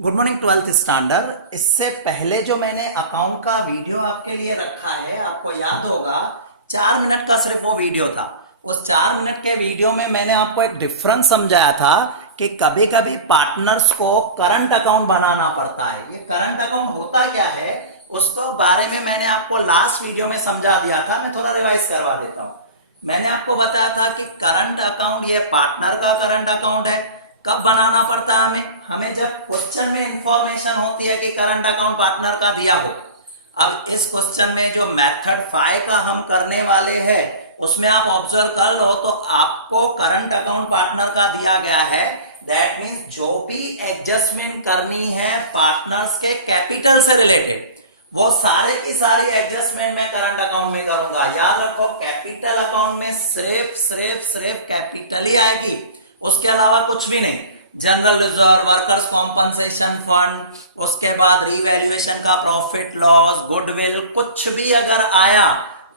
Good morning twelfth standard. इससे पहले जो मैंने अकाउंट का वीडियो आपके लिए रखा है, आपको याद होगा 4 मिनट का सिर्फ वो वीडियो था। उस 4 मिनट के वीडियो में मैंने आपको एक डिफरेंस समझाया था कि कभी कभी पार्टनर्स को करंट अकाउंट बनाना पड़ता है। ये करंट अकाउंट होता क्या है उसको बारे में मैंने आपको लास्ट वीडियो में समझा दिया था। मैं थोड़ा रिवाइज करवा देता हूँ। मैंने आपको बताया था कि करंट अकाउंट ये पार्टनर का करंट अकाउंट है। कब बनाना पड़ता है हमें जब क्वेश्चन में इंफॉर्मेशन होती है कि करंट अकाउंट पार्टनर का दिया हो। अब इस क्वेश्चन में जो मेथड 5 का हम करने वाले हैं उसमें आप ऑब्जर्व कर लो तो आपको करंट अकाउंट पार्टनर का दिया गया है। दैट मींस जो भी एडजस्टमेंट करनी है पार्टनर्स के कैपिटल से रिलेटेड वो सारे की सारी एडजस्टमेंट मैं करंट अकाउंट में करूंगा। याद रखो कैपिटल अकाउंट में सिर्फ कैपिटल ही आएगी, उसके अलावा कुछ भी नहीं। General reserve, workers compensation fund, उसके बाद रिवैल्यूएशन का प्रॉफिट लॉस, गुडविल, कुछ भी अगर आया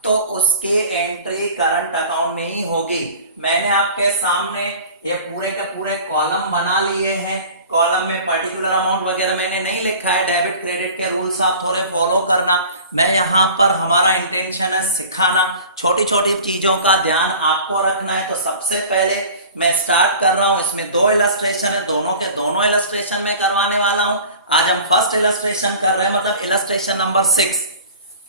तो उसके एंट्री करंट अकाउंट में ही होगी। मैंने आपके सामने ये पूरे के पूरे कॉलम बना लिए हैं। कॉलम में पर्टिकुलर अमाउंट वगैरह मैंने नहीं लिखा है। डेबिट क्रेडिट के रूल्स आप थोड़े फॉलो करना। मैं यहाँ पर हमारा इंटेंशन है सिखाना, छोटी छोटी चीजों का ध्यान आपको रखना है। तो सबसे पहले मैं स्टार्ट कर रहा हूं। इसमें 2 इलस्ट्रेशन है, दोनों के दोनों इलस्ट्रेशन में करवाने वाला हूं। आज हम फर्स्ट इलस्ट्रेशन कर रहे हैं, मतलब इलस्ट्रेशन नंबर 6।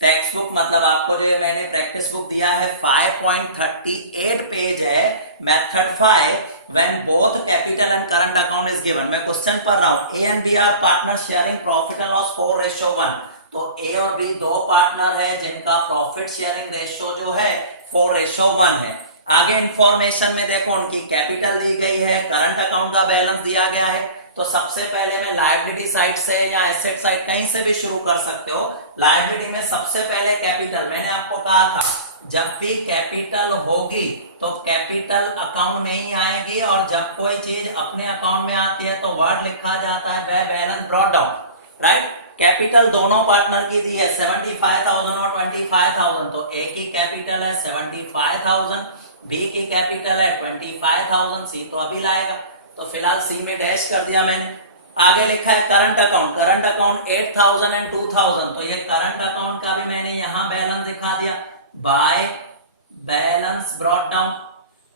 टेक्स्ट बुक मतलब आपको जो मैंने प्रैक्टिस बुक दिया है 5.38 पेज है। Method 5 when both capital and current account is given। मैं क्वेश्चन पढ़ रहा हूं। A and B are partners sharing profit and loss 4:1। तो A और B दो पार्टनर है जिनका प्रॉफिट शेयरिंग रेशियो जो है 4:1 है। आगे इंफॉर्मेशन में देखो उनकी कैपिटल दी गई है, करंट अकाउंट का बैलेंस दिया गया है। तो सबसे पहले मैं लायबिलिटी साइड से या एसेट साइड कहीं से भी शुरू कर सकते हो। लायबिलिटी में सबसे पहले कैपिटल, मैंने आपको कहा था जब भी कैपिटल होगी तो कैपिटल अकाउंट में ही आएगी, और जब कोई चीज अपने अकाउंट में आती है तो वर्ड लिखा जाता है balance brought down. Right, capital दोनों पार्टनर की दी है 75,000 और 25,000। तो ए की कैपिटल है 75,000, बी की कैपिटल है 25,000। सी तो अभी लाएगा, तो फिलहाल सी में डैश कर दिया मैंने। आगे लिखा है current account, current account 8,000 and 2,000। तो ये करंट अकाउंट का भी मैंने यहां बैलेंस दिखा दिया by balance brought down.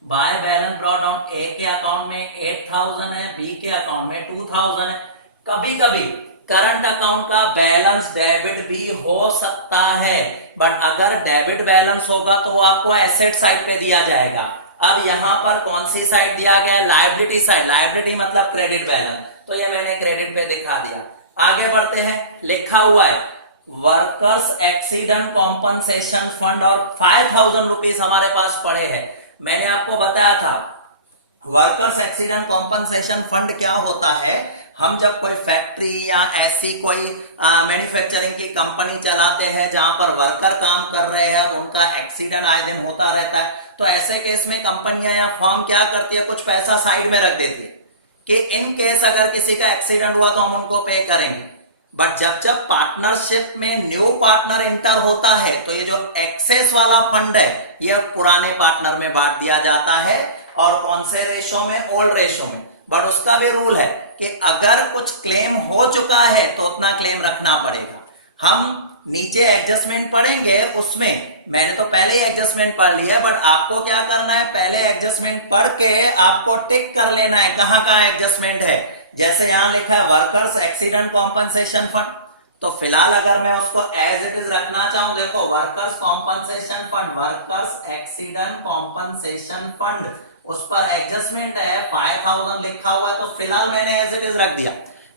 By balance brought down A के अकाउंट में 8,000 है, बी के अकाउंट में 2,000 है। कभी कभी करंट अकाउंट का बैलेंस डेबिट भी हो सकता है, बट अगर डेबिट बैलेंस होगा तो वो आपको एसेट साइड पे दिया जाएगा। अब यहां पर कौन सी साइड दिया गया है? Liability side. लायबिलिटी मतलब क्रेडिट बैलेंस, तो ये मैंने क्रेडिट पे दिखा दिया। आगे बढ़ते हैं, लिखा हुआ है वर्कर्स एक्सीडेंट कॉम्पनसेशन फंड और 5,000 रुपीज हमारे पास पड़े हैं। मैंने आपको बताया था वर्कर्स एक्सीडेंट कॉम्पनसेशन फंड क्या होता है। हम जब कोई फैक्ट्री या ऐसी कोई मैन्युफैक्चरिंग की कंपनी चलाते हैं जहां पर वर्कर काम कर रहे हैं, उनका एक्सीडेंट आए दिन होता रहता है, तो ऐसे केस में कंपनियां या फर्म क्या करती है, कुछ पैसा साइड में रख देती है कि इन केस अगर किसी का एक्सीडेंट हुआ तो हम उनको पे करेंगे। बट जब जब पार्टनरशिप में न्यू पार्टनर एंटर होता है तो ये जो एक्सेस वाला फंड है ये पुराने पार्टनर में बांट दिया जाता है। और कौन से रेशो में? ओल्ड रेशो में। बट उसका भी रूल है कि अगर कुछ क्लेम हो चुका है तो उतना क्लेम रखना पड़ेगा। हम नीचे एडजस्टमेंट पढ़ेंगे, उसमें मैंने तो पहले ही एडजस्टमेंट पढ़ लिया, बट आपको क्या करना है, पहले एडजस्टमेंट पढ़ के आपको टिक कर लेना है कहां कहां एडजस्टमेंट है। जैसे यहां लिखा है वर्कर्स एक्सीडेंट कॉम्पनसेशन फंड, तो फिलहाल अगर मैं उसको एज इट इज रखना चाहूं, देखो workers compensation fund, workers accident compensation fund, उस पर एडजस्टमेंट है 5,000 लिखा हुआ है, तो फिलहाल मैंने एज इट इज रख दिया।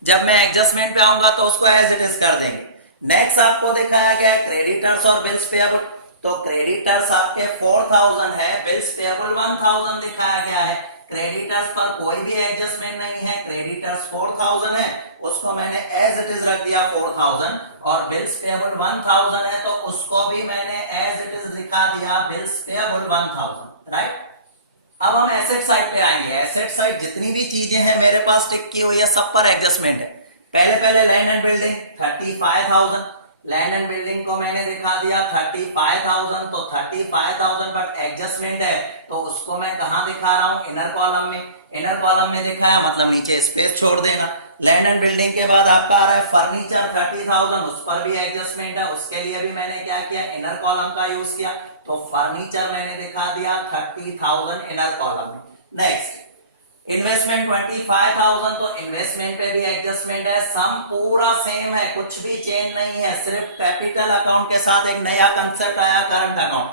जब मैं एडजस्टमेंट पे आऊंगा तो उसको एज इट इज कर देंगे। नेक्स्ट आपको दिखाया गया क्रेडिटर्स और बिल्स पेएबल। तो क्रेडिटर्स आपके 4,000 है, बिल्स पेएबल 1,000 दिखाया गया है। क्रेडिटर्स पर कोई भी एडजस्टमेंट नहीं है, क्रेडिटर्स 4,000 है, उसको मैंने एज इट इज रख दिया 4,000। और बिल्स पेएबल 1,000 है तो उसको भी मैंने एज इट इज दिखा दिया बिल्स पेएबल 1,000। राइट, अब हम एसेट साइड पे आएंगे। एसेट साइड जितनी भी चीजें हैं मेरे पास टिक की हुई है, सब पर एडजस्टमेंट है। पहले land and building 35,000, land and building को मैंने दिखा दिया 35,000, तो 35,000 बट एडजस्टमेंट है तो उसको मैं कहां दिखा रहा हूं? इनर कॉलम में। इनर कॉलम में दिखाया मतलब नीचे स्पेस छोड़ देना। लैंड एंड बिल्डिंग के बाद आपका आ रहा है फर्नीचर 30,000, उस पर भी एडजस्टमेंट है, उसके लिए भी मैंने क्या किया, इनर कॉलम का यूज किया, तो फर्नीचर मैंने दिखा दिया 30,000 इनर कॉलम में। नेक्स्ट इन्वेस्टमेंट 25,000, तो इन्वेस्टमेंट पे भी एडजस्टमेंट है, सम पूरा सेम है, कुछ भी चेंज नहीं है, सिर्फ कैपिटल अकाउंट के साथ एक नया कंसेप्ट आया करंट अकाउंट।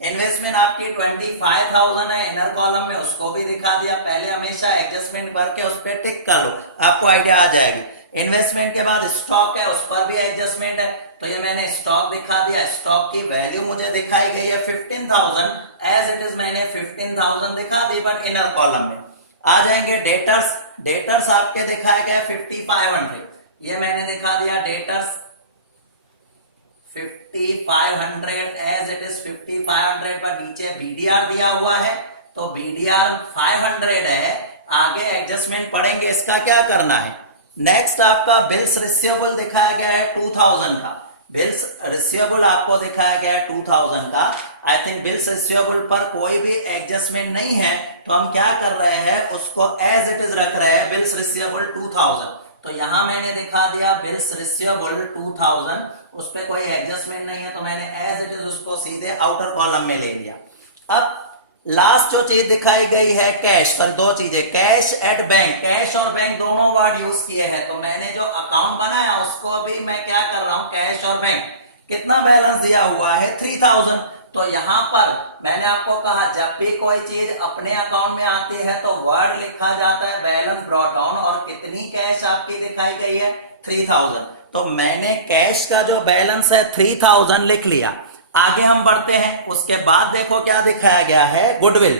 इन्वेस्टमेंट आपकी 25,000 है इनर कॉलम में, उसको भी दिखा दिया, पहले हमेशा एडजस्टमेंट करके उस पर टिक कर लो, आपको आइडिया आ जाएगी। इन्वेस्टमेंट के बाद स्टॉक है, उस पर भी एडजस्टमेंट है, तो ये मैंने स्टॉक दिखा दिया, स्टॉक की वैल्यू मुझे दिखाई गई है 15,000 एज इट इज, मैंने 15,000 दिखा दी, बट इनर कॉलम में आ जाएंगे डेटर्स आपके दिखाए गए 5500, ये मैंने दिखा दिया डेटर्स 5500 एज इट इज 5500, पर नीचे बीडीआर दिया हुआ है, तो बीडीआर 500 है, आगे एडजस्टमेंट पढ़ेंगे, इसका क्या करना है। नेक्स्ट आपका बिल्स रिसीवेबल दिखाया गया है 2000 का, बिल्स रिसीवेबल आपको दिखाया गया है 2000 का। आई थिंक बिल्स रिसीवेबल पर कोई भी एडजस्टमेंट नहीं है, तो हम क्या कर रहे हैं, उसको एज इट इज रख रहे हैं, बिल्स रिसीवेबल 2000, तो यहां मैंने दिखा दिया बिल्स रिसीवेबल 2000, उस पर कोई एडजस्टमेंट नहीं है, तो मैंने एज इट इज उसको सीधे आउटर कॉलम में ले लिया। अब लास्ट जो चीज दिखाई गई है कैश, सॉरी दो चीजें, कैश एट बैंक, कैश और बैंक दोनों वर्ड यूज किए हैं, तो मैंने जो अकाउंट बनाया उसको अभी मैं क्या कर रहा हूं, कैश और बैंक, कितना बैलेंस दिया हुआ है 3000, तो यहां पर मैंने आपको कहा जब भी कोई चीज अपने अकाउंट में आती है तो वर्ड लिखा जाता है बैलेंस ब्रॉट ऑन, और कितनी कैश आपकी दिखाई गई है 3000, तो मैंने कैश का जो बैलेंस है 3000 लिख लिया। आगे हम बढ़ते हैं, उसके बाद देखो क्या दिखाया गया है, गुडविल।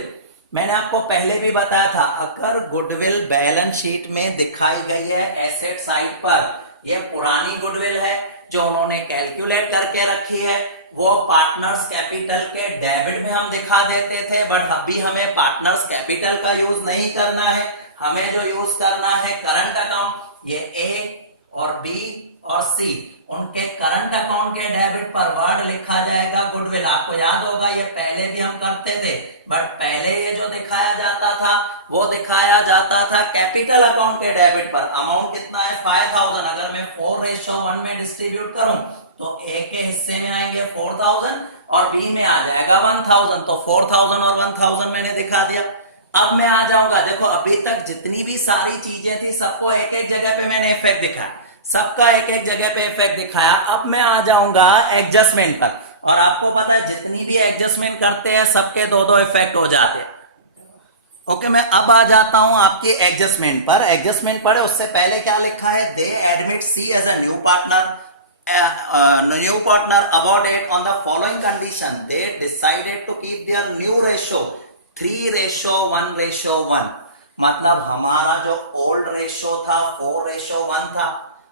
मैंने आपको पहले भी बताया था, अगर गुडविल बैलेंस शीट में दिखाई गई है एसेट साइड पर, यह पुरानी गुडविल है जो उन्होंने कैलकुलेट करके रखी है, वो पार्टनर्स कैपिटल के डेबिट में हम दिखा देते थे, बट अभी हमें पार्टनर्स कैपिटल का यूज नहीं करना है, हमें जो यूज करना है करंट अकाउंट, ये ए और बी और सी, उनके करंट अकाउंट के डेबिट पर वर्ड लिखा जाएगा गुडविल। आपको याद होगा ये पहले भी हम करते थे, बट पहले ये जो दिखाया जाता था वो दिखाया जाता था कैपिटल अकाउंट के डेबिट पर। अमाउंट कितना है 5000, अगर मैं 4:1 में डिस्ट्रीब्यूट करूं तो ए के हिस्से में आएंगे 4000 और बी में आ जाएगा 1000, तो 4000 और 1000 मैंने दिखा दिया। अब मैं आ जाऊंगा, देखो अभी तक जितनी भी सारी चीजें थी सबको एक एक जगह पे मैंने इफेक्ट दिखाया, सबका एक एक जगह पे इफेक्ट दिखाया। अब मैं आ जाऊंगा एडजस्टमेंट पर, और आपको पता है जितनी भी एडजस्टमेंट करते हैं सबके दो दो इफेक्ट हो जाते हैं। ओके, मैं अब आ जाता हूं आपकी एडजस्टमेंट पर। एडजस्टमेंट पढ़े उससे पहले क्या लिखा है, they admit C as a new partner about it on the following condition, they decided to keep their new ratio 3:1:1, मतलब हमारा जो ओल्ड रेशो था 4:1 था,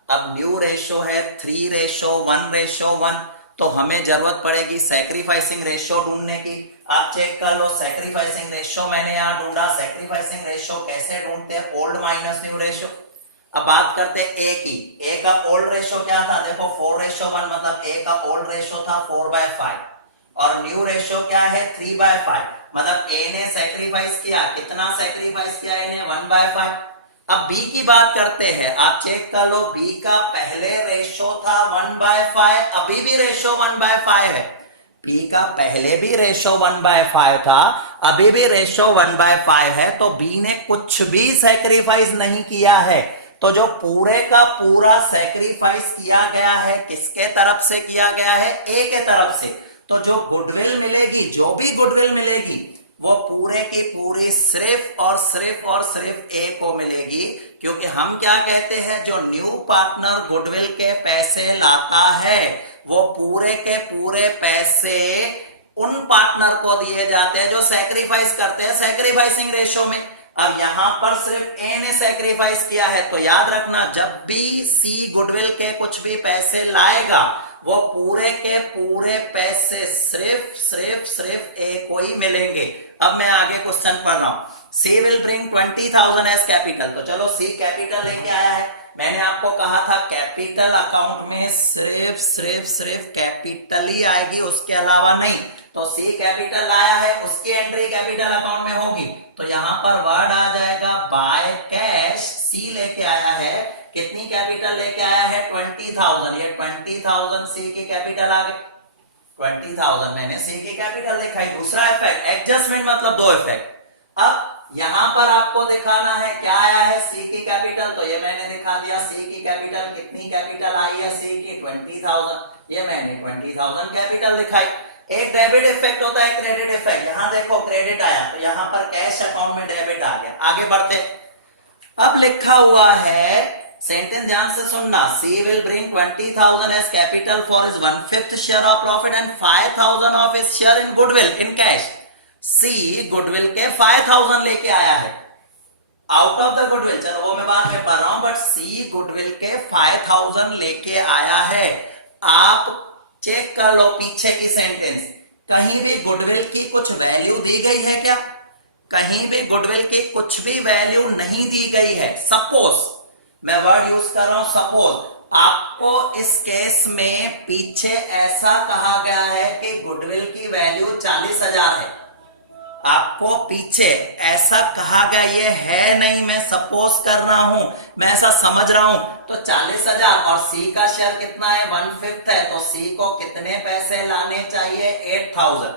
अब न्यू रेशो है 3:1:1, तो हमें जरूरत पड़ेगी सैक्रिफाइसिंग रेशो ढूंढने की। आप चेक कर लो, सैक्रिफाइसिंग रेशो मैंने यहां ढूंढा। सैक्रिफाइसिंग रेशो कैसे ढूंढते हैं, ओल्ड माइनस न्यू रेशो। अब बात करते हैं ए की, ए का ओल्ड रेशो क्या था, देखो 4:1, मतलब ए का ओल्ड रेशो था 4/5, और न्यू रेशो क्या है 3/5, मतलब ए ने सैक्रिफाइस किया, कितना सैक्रिफाइस किया इन्हें 1/5। अब बी की बात करते हैं, आप चेक कर लो, बी का पहले रेशो था 1/5, अभी भी रेशो 1/5 है। बी का पहले भी रेशो 1/5 था, अभी भी रेशो 1/5 है, तो बी ने कुछ भी सैक्रिफाइस नहीं किया है। तो जो पूरे का पूरा सैक्रिफाइस किया गया है किसके तरफ से किया गया है, ए के तरफ से। तो जो गुडविल मिलेगी, जो भी गुडविल मिलेगी, वो पूरे की पूरी सिर्फ और सिर्फ ए को मिलेगी, क्योंकि हम क्या कहते हैं, जो न्यू पार्टनर गुडविल के पैसे लाता है वो पूरे के पूरे पैसे उन पार्टनर को दिए जाते हैं जो सैक्रिफाइस करते हैं सैक्रिफाइसिंग रेशो में। अब यहां पर सिर्फ ए ने सैक्रिफाइस किया है, तो याद रखना जब भी सी गुडविल के कुछ भी पैसे लाएगा वो पूरे के पूरे पैसे सिर्फ ए को ही मिलेंगे। अब मैं आगे क्वेश्चन पढ़ रहा हूं, सी विल ब्रिंग 20,000 एज कैपिटल, तो चलो सी कैपिटल लेके आया है। मैंने आपको कहा था कैपिटल अकाउंट में सिर्फ कैपिटल ही आएगी, उसके अलावा नहीं। तो सी कैपिटल लाया है, उसकी एंट्री कैपिटल अकाउंट में होगी, तो यहां पर वर्ड आ जाएगा बाय कैश। सी लेके आया है, कितनी कैपिटल लेके आया है 20,000, ये 20,000 सी की कैपिटल आ गई, 20,000 मैंने सी की कैपिटल दिखाई। दूसरा इफेक्ट एडजस्टमेंट, मतलब दो इफेक्ट। अब यहां पर आपको दिखाना है क्या आया है सी की कैपिटल, तो ये मैंने दिखा दिया सी की कैपिटल, कितनी कैपिटल आई है सी की 20,000, ये मैंने 20,000 कैपिटल दिखाई। एक डेबिट इफेक्ट होता है क्रेडिट इफेक्ट, यहां देखो क्रेडिट आया तो यहां पर कैश अकाउंट में डेबिट आ गया। आगे बढ़ते, अब लिखा हुआ है, सेंटेंस ध्यान से सुनना, C will bring 20,000 as capital for his 1/5 share of profit and 5,000 of his share in goodwill in cash. C goodwill के 5,000 लेके आया है आउट ऑफ द गुडविल, चलो वो मैं बाद में पढ़ रहा हूं, बट सी गुडविल के 5,000 लेके आया है। आप चेक कर लो पीछे की सेंटेंस, कहीं भी गुडविल की कुछ वैल्यू दी गई है क्या? कहीं भी गुडविल की कुछ भी वैल्यू नहीं दी गई है। सपोज, मैं वर्ड यूज कर रहा हूं सपोज, आपको इस केस में पीछे ऐसा कहा गया है कि गुडविल की वैल्यू 40,000 है, आपको पीछे ऐसा कहा गया, ये है नहीं, मैं सपोज कर रहा हूं, मैं ऐसा समझ रहा हूं, तो 40,000 और सी का शेयर कितना है 1/5 है, तो सी को कितने पैसे लाने चाहिए 8,000,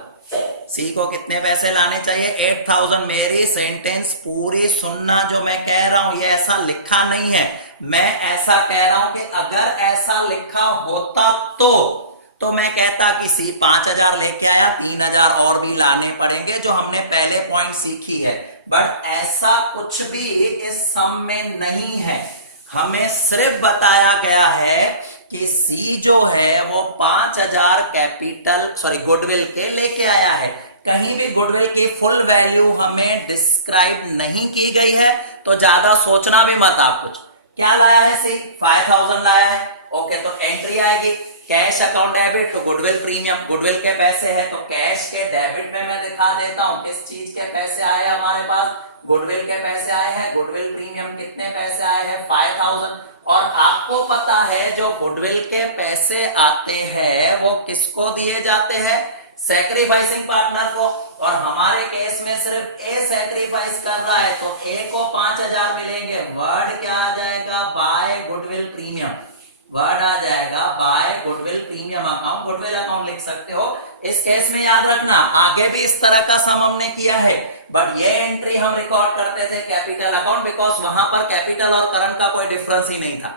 सी को कितने पैसे लाने चाहिए 8,000। मेरी सेंटेंस पूरी सुनना, जो मैं कह रहा हूं ये ऐसा लिखा नहीं है, मैं ऐसा कह रहा हूं कि अगर ऐसा लिखा होता तो मैं कहता कि सी 5,000 लेके आया, 3,000 और भी लाने पड़ेंगे, जो हमने पहले पॉइंट सीखी है, बट ऐसा कुछ भी इस सम में नहीं है। हमें सिर्फ बताया गया है कि सी जो है वो 5,000 कैपिटल गुडविल के लेके आया है, कहीं भी गुडविल की फुल वैल्यू हमें डिस्क्राइब नहीं की गई है, तो ज्यादा सोचना भी मत आप कुछ। क्या लाया है सी 5,000 लाया है, ओके, तो एंट्री आएगी कैश अकाउंट डेबिट, तो गुडविल प्रीमियम, गुडविल के पैसे है तो कैश के डेबिट में मैं दिखा देता हूं किस चीज के पैसे आए हैं हमारे पास, गुडविल के पैसे आए हैं, गुडविल प्रीमियम कितने पैसे आए हैं 5,000। और आपको पता है जो गुडविल के पैसे आते हैं वो किसको दिए जाते हैं, सैक्रिफाइसिंग पार्टनर को, और हमारे केस में सिर्फ ए सैक्रिफाइस कर रहा है, तो ए को 5,000 मिलेंगे, वर्ड क्या आ जाएगा बाय गुडविल प्रीमियम, वर्ड आ जाएगा by goodwill premium account, goodwill account लिख सकते हो। इस केस में याद रखना आगे भी इस तरह का सम हमने किया है, बट ये एंट्री हम रिकॉर्ड करते थे कैपिटल अकाउंट, बिकॉज वहां पर कैपिटल और करंट का कोई डिफरेंस ही नहीं था।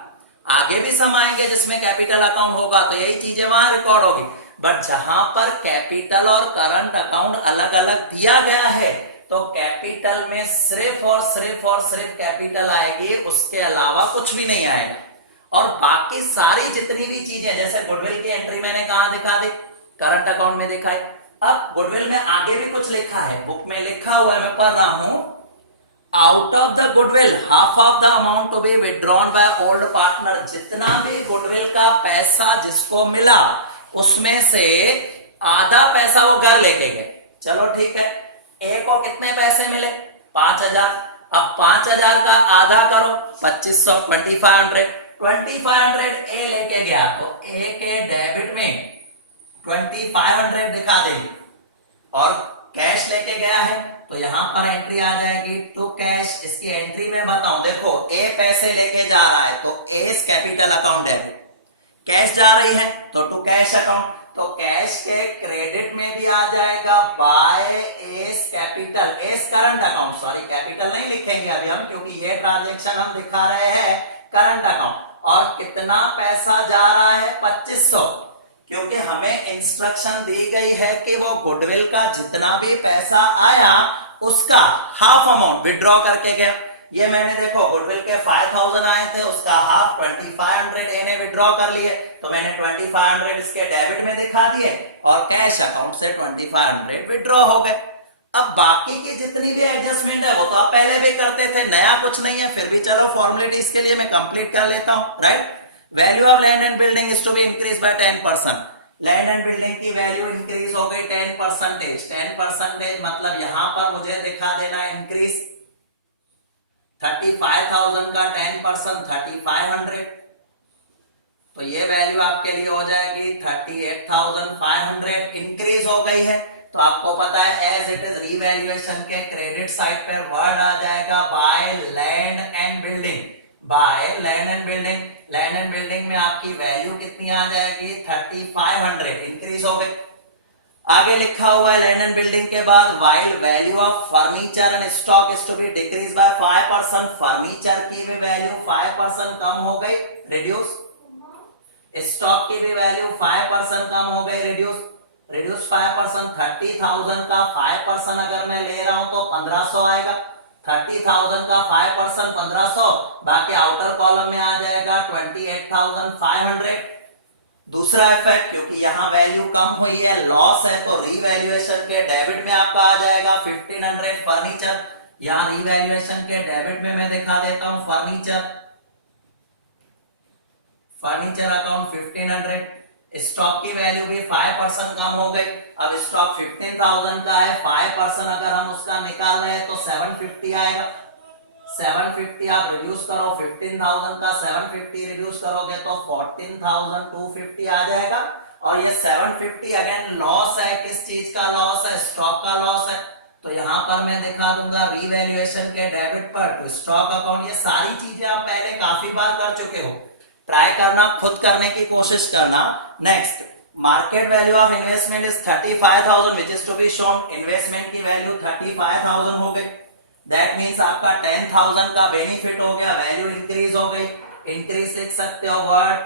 आगे भी सम आएंगे जिसमें कैपिटल अकाउंट होगा तो यही चीजें वहां रिकॉर्ड होगी, बट जहां पर कैपिटल और करंट अकाउंट अलग अलग दिया गया है तो कैपिटल में सिर्फ और सिर्फ कैपिटल आएगी, उसके अलावा कुछ भी नहीं आएगा। और बाकी सारी जितनी भी चीजें, जैसे गुडविल की एंट्री मैंने कहा दिखा दी, करंट अकाउंट में दिखाई। अब गुडविल में आगे भी कुछ लिखा है, बुक में लिखा हुआ है, मैं पढ़ रहा हूं, out of the goodwill half of the amount to be withdrawn by old partner, जितना भी गुडविल का पैसा जिसको मिला उसमें से आधा पैसा वो घर लेके गए। चलो ठीक है, ए को कितने पैसे मिले 5,000, अब 5,000 का आधा करो 2,500, 2,500 ए लेके गया, तो ए के डेबिट में 2,500 दिखा देंगे, और कैश लेके गया है तो यहां पर एंट्री आ जाएगी टू कैश। इसकी एंट्री में बताऊं, देखो ए पैसे लेके जा रहा है तो S capital account debit, cash जा रही है तो टू कैश अकाउंट, तो कैश के क्रेडिट में भी आ जाएगा by S capital, S current account, sorry capital नहीं लिखेंगे अभी हम, क्योंकि ये ट्रांजेक्शन हम दिखा रहे हैं करंट अकाउंट। और कितना पैसा जा रहा है 2,500, क्योंकि हमें इंस्ट्रक्शन दी गई है कि वो गुडविल का जितना भी पैसा आया उसका हाफ अमाउंट विड्रॉ करके गया। ये मैंने देखो गुडविल के 5,000 आए थे, उसका हाफ 2,500 ए ने विड्रॉ कर लिए, तो मैंने 2,500 इसके डेबिट में दिखा दिए और कैश अकाउंट से 2,500 विड्रॉ हो गए। अब बाकी की जितनी भी एडजस्टमेंट है वो तो आप पहले भी करते थे, नया कुछ नहीं है, फिर भी चलो फॉर्मेलिटीज के लिए मैं कंप्लीट कर लेता हूं, right. Value of land and building is to be increase by 10%, land and building की वैल्यू इंक्रीज हो गई 10%, 10% मतलब यहां पर मुझे दिखा देना इंक्रीज 35,000 का 10% 3,500, तो ये वैल्यू आपके लिए हो जाएगी 38,500 इंक्रीज हो गई है। तो आपको पता है एज इट इज रीवैल्यूएशन के क्रेडिट साइड पे वर्ड आ जाएगा by land and building. By land and building, land and building में आपकी वैल्यू कितनी आ जाएगी 3500 इंक्रीज हो गई। आगे लिखा हुआ है लैंड एंड बिल्डिंग के बाद while value of furniture and stock is to be decrease by 5%। Furniture की भी वैल्यू 5% कम हो गई, रिड्यूस। स्टॉक की भी वैल्यू 5% कम हो गई, रिड्यूस 5%। 30,000 का 5% अगर मैं ले रहा हूं तो 1500 आएगा। 30,000 का 5% 1500, बाकी आउटर कॉलम में आ जाएगा 28,500। दूसरा इफेक्ट, क्योंकि यहां वैल्यू कम हुई है, लॉस है, तो रीवैल्यूएशन के डेबिट में आपका आ जाएगा 1500 फर्नीचर। यहां रीवैल्यूएशन के डेबिट में मैं दिखा देता हूं फर्नीचर अकाउंट 1500। स्टॉक की वैल्यू भी 5% कम हो गई। अब स्टॉक 15,000 का है, 5% अगर हम उसका निकाल रहे हैं तो 750 आएगा। 750 आप रिड्यूस करो, 15,000 का 750 रिड्यूस करोगे तो 14,250 आ जाएगा। और ये 750 अगेन लॉस है, किस चीज का लॉस है, स्टॉक का लॉस है। तो यहां पर मैं दिखा दूंगा रीवैल्यूएशन के डेबिट पर टू स्टॉक अकाउंट। ये सारी चीजें आप पहले काफी बार कर चुके हो, ट्राई करना, खुद करने की कोशिश करना। Next, market value of investment is 35,000 which is to be shown. Investment की वैल्यू 35,000 हो गई। दैट मीन्स आपका 10,000 का बेनिफिट हो गया, वैल्यू इंक्रीज हो गई। इंक्रीज लिख सकते हो वर्ड,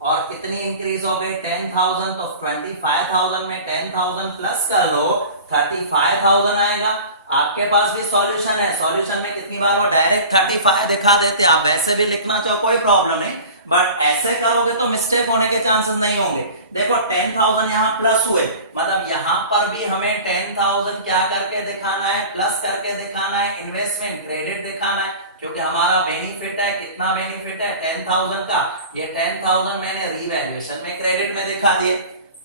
और कितनी इंक्रीज हो गई 10,000, तो 25,000 में 10,000 प्लस कर लो 35,000 आएगा। आपके पास भी सॉल्यूशन है, सॉल्यूशन में कितनी बार वो डायरेक्ट 35 दिखा देते, आप ऐसे भी लिखना चाहो कोई प्रॉब्लम नहीं, बट ऐसे करोगे तो मिस्टेक होने के चांसेस नहीं होंगे। देखो 10,000 यहाँ प्लस हुए, मतलब यहाँ पर भी हमें 10,000 क्या करके दिखाना है, प्लस करके दिखाना है, इन्वेस्टमेंट क्रेडिट दिखाना है, क्योंकि हमारा बेनिफिट है, कितना बेनिफिट है 10,000 का। ये 10,000 मैंने रीवैल्यूएशन में क्रेडिट में दिखा दिए।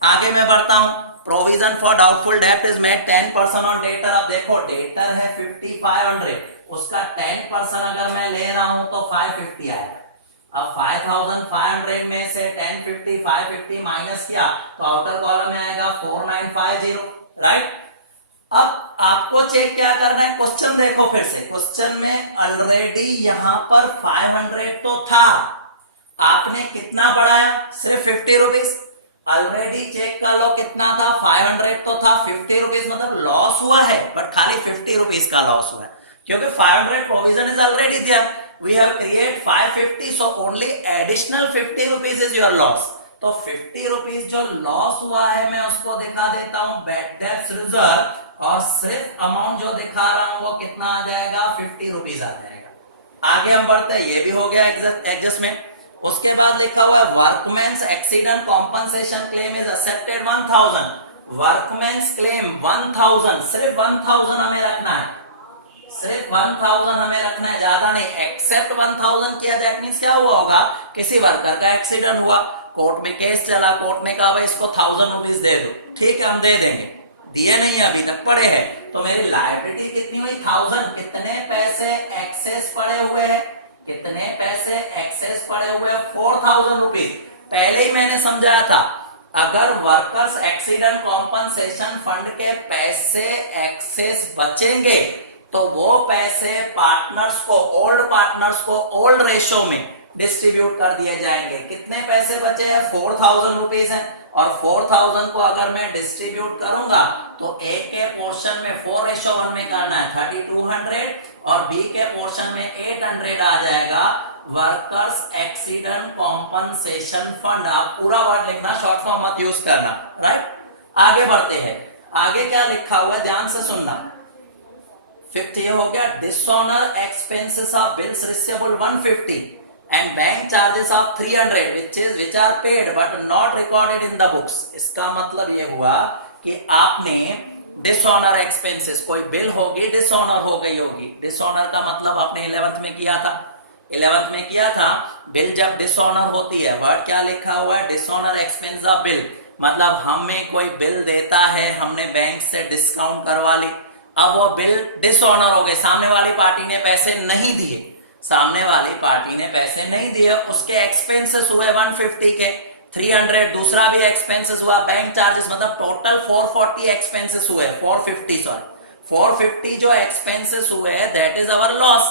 आगे मैं बढ़ता हूं, प्रोविजन फॉर डाउटफुल डेब्ट इज मेड 10% ऑन डेटर। अब देखो डेटर है 5500, उसका 10% अगर मैं ले रहा हूं तो 550 आएगा। अब 5,500 में से 1050 550 माइनस किया तो आउटर कॉलम में आएगा 4950, राइट। अब आपको चेक क्या करना है, क्वेश्चन देखो फिर से। क्वेश्चन में ऑलरेडी यहां पर 500 तो था, आपने कितना बढ़ाया, सिर्फ 50 रुपीज। ऑलरेडी चेक कर लो कितना था, 500 तो था, 50 रुपीज मतलब लॉस हुआ है, बट खाली 50 रुपीज का लॉस हुआ है, क्योंकि 500 provision is already there. We have created 550, so only additional 50 rupees is your loss. तो 50 रुपीज जो लॉस हुआ है मैं उसको दिखा देता हूं बैड डेब्ट्स रिजर्व, और सिर्फ अमाउंट जो दिखा रहा हूं वो कितना आ जाएगा 50 रुपीज आ जाएगा। आगे हम बढ़ते हैं, ये भी हो गया एडजस्टमेंट। उसके बाद लिखा हुआ है workmen's accident compensation claim is accepted 1000। Workmen's claim 1000, सिर्फ 1000 हमें रखना है, सिर्फ 1000 हमें रखना है, ज्यादा नहीं। एक्सेप्ट 1000 किया, दैट मींस क्या हुआ होगा, किसी वर्कर का एक्सीडेंट हुआ, कोर्ट में केस चला, कोर्ट ने कहा भाई इसको 1000 रुपीज दे दो, ठीक है हम दे देंगे, दिए नहीं अभी तक पड़े हैं, तो मेरी लायबिलिटी कितनी हुई 1000। कितने पैसे एक्सेस पड़े हुए हैं, कितने पैसे एक्सेस पड़े हुए हैं 4000 रुपीज। पहले ही मैंने समझाया था, अगर वर्कर्स एक्सीडेंट कॉम्पनसेशन फंड के पैसे एक्सेस बचेंगे तो वो पैसे पार्टनर्स को, ओल्ड पार्टनर्स को ओल्ड रेशो में डिस्ट्रीब्यूट कर दिए जाएंगे। कितने पैसे बचे हैं 4000 रुपीज है, और 4000 को अगर मैं डिस्ट्रीब्यूट करूंगा तो ए के पोर्शन में 4:1 में करना है 3200, और बी के पोर्शन में 800 आ जाएगा वर्कर्स एक्सीडेंट कॉम्पनसेशन फंड। आप पूरा वर्ड लिखना, शॉर्ट फॉर्म मत यूज करना, राइट। आगे बढ़ते हैं, आगे क्या लिखा हुआ है ध्यान से सुनना। फिफ्थ ये हो गया, dishonour expenses of bills receivable 150 and bank charges of 300 which are paid but not recorded in the books। इसका मतलब ये हुआ कि आपने डिसऑनर एक्सपेंसेस, कोई बिल होगी डिसऑनर हो गई होगी। डिसऑनर का मतलब आपने 11th में किया था, 11th में किया था, बिल जब डिसऑनर होती है, वर्ड क्या लिखा हुआ है, डिसऑनर एक्सपेंस ऑफ बिल, मतलब हमें कोई बिल देता है, हमने बैंक से डिस्काउंट करवा ली, अब वो बिल डिसऑनर हो गए, सामने वाली पार्टी ने पैसे नहीं दिए, सामने वाली पार्टी ने पैसे नहीं दिए, उसके एक्सपेंसेस हुए 150 के, 300 दूसरा भी एक्सपेंसेस हुआ, बैंक चार्जेस, मतलब टोटल 440 एक्सपेंसेस हुए, 450 सॉरी 450 जो एक्सपेंसेस हुए, that is our loss,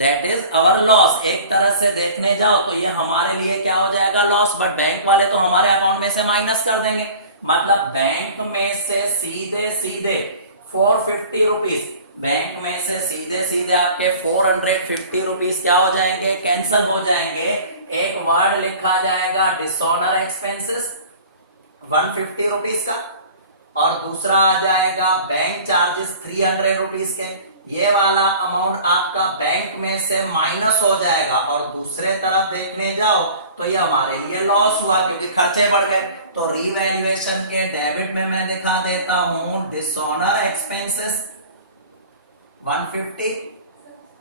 that is our loss. एक तरह से देखने जाओ तो ये हमारे लिए क्या हो जाएगा, लॉस, बट बैंक वाले तो हमारे अकाउंट में से माइनस कर देंगे, मतलब बैंक में से सीधे सीधे 450 रुपीज, बैंक में से सीधे सीधे आपके 450 रुपीज क्या हो जाएंगे, कैंसल हो जाएंगे। एक वर्ड लिखा जाएगा डिसऑनर एक्सपेंसेस 150 रुपीज का, और दूसरा आ जाएगा बैंक चार्जेस 300 रुपीज के। ये वाला अमाउंट आपका बैंक में से माइनस हो जाएगा, और दूसरे तरफ देखने जाओ तो ये हमारे लिए लॉस हुआ क्योंकि खर्चे बढ़ गए। तो रीवैल्यूएशन के डेबिट में मैं दिखा देता हूं डिसऑनर एक्सपेंसेस 150,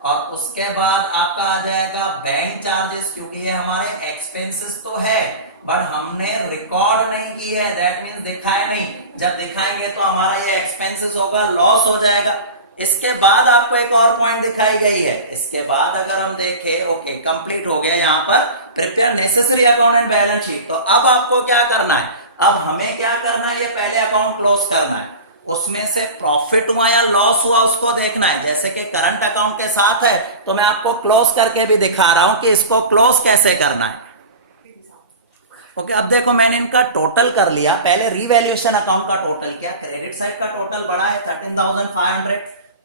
और उसके बाद आपका आ जाएगा बैंक चार्जेस, क्योंकि ये हमारे एक्सपेंसेस तो है बट हमने रिकॉर्ड नहीं की है, दैट मींस दिखाए नहीं, जब दिखाएंगे तो हमारा ये एक्सपेंसेस होगा, लॉस हो जाएगा। इसके बाद आपको एक और पॉइंट दिखाई गई है, इसके बाद अगर हम देखें, ओके कंप्लीट हो गया यहाँ पर prepare necessary account and balance sheet. तो अब आपको क्या करना है, अब हमें क्या करना है, ये पहले अकाउंट क्लोज करना है, उसमें से प्रॉफिट हुआ या लॉस हुआ उसको देखना है। जैसे कि करंट अकाउंट के साथ है तो मैं आपको क्लोज करके भी दिखा रहा हूं कि इसको क्लोज कैसे करना है। ओके, अब देखो मैंने इनका टोटल कर लिया, पहले रीवैल्यूएशन अकाउंट का टोटल किया, क्रेडिट साइड का टोटल बढ़ा है 13,500,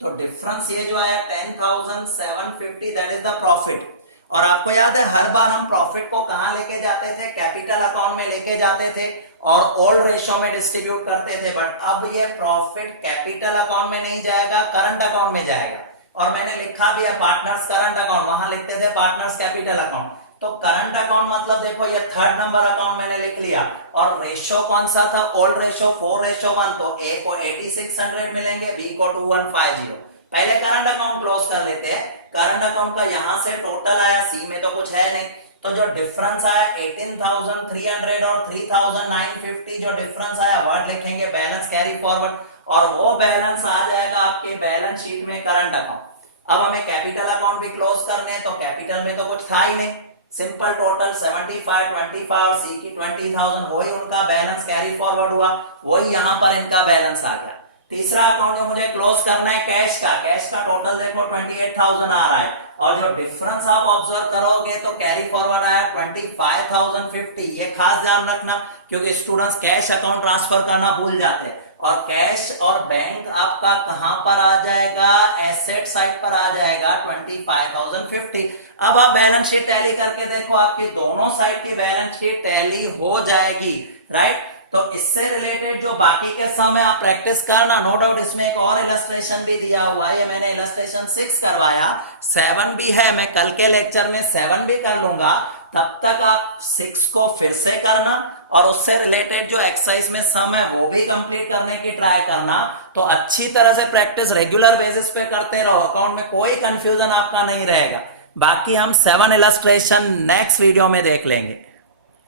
तो डिफरेंस ये जो आया 10,750, दैट इज द प्रॉफिट। और आपको याद है हर बार हम प्रॉफिट को कहां लेके जाते थे, कैपिटल अकाउंट में लेके जाते थे और ओल्ड रेशियो में डिस्ट्रीब्यूट करते थे, बट अब ये प्रॉफिट कैपिटल अकाउंट में नहीं जाएगा, करंट अकाउंट में जाएगा। और मैंने लिखा भी है पार्टनर्स करंट अकाउंट, वहां लिखते थे पार्टनर्स कैपिटल अकाउंट। तो करंट अकाउंट मतलब देखो ये थर्ड नंबर अकाउंट मैंने लिख लिया, और रेशियो कौन सा था, ओल्ड रेशियो 4:1, तो ए को 8600 मिलेंगे, बी को 2150। पहले करंट अकाउंट क्लोज कर लेते हैं। करंट अकाउंट का यहां से टोटल आया, सी में तो कुछ है नहीं, तो जो डिफरेंस आया 18,300 और 3,950, जो डिफरेंस आया वर्ड लिखेंगे बैलेंस कैरी फॉरवर्ड, और वो बैलेंस आ जाएगा आपके बैलेंस शीट में करंट अकाउंट। अब हमें कैपिटल अकाउंट भी क्लोज करने हैं, तो कैपिटल में तो कुछ था ही नहीं, सिंपल टोटल 75, 25, सी की 20,000, वही उनका बैलेंस कैरी फॉरवर्ड हुआ, वही यहां पर इनका बैलेंस आ गया। तीसरा अकाउंट जो मुझे क्लोज करना है कैश का, कैश का टोटल देखो 28,000 आ रहा है, और जो डिफरेंस आप ऑब्जर्व करोगे तो कैरी फॉरवर्ड आया 25,050। ये खास ध्यान रखना क्योंकि स्टूडेंट्स कैश अकाउंट ट्रांसफर करना भूल जाते हैं, और कैश और बैंक आपका कहां पर आ जाएगा, एसेट साइड पर आ जाएगा 25,050। अब आप बैलेंस शीट टैली करके देखो, आपकी दोनों साइड की बैलेंस शीट टैली हो जाएगी, राइट। तो इससे रिलेटेड जो बाकी के सम है आप प्रैक्टिस करना, नो डाउट। इसमें एक और इलस्ट्रेशन भी दिया हुआ है, ये मैंने इलस्ट्रेशन 6 करवाया, 7 भी है, मैं कल के लेक्चर में 7 भी कर लूंगा, तब तक आप 6 को फिर से करना, और उससे रिलेटेड जो एक्सरसाइज में सम है वो भी कंप्लीट करने की ट्राई करना। तो अच्छी तरह से प्रैक्टिस रेगुलर बेसिस पे करते रहो, अकाउंट में कोई कंफ्यूजन आपका नहीं रहेगा। बाकी हम 7 इलस्ट्रेशन नेक्स्ट वीडियो में देख लेंगे।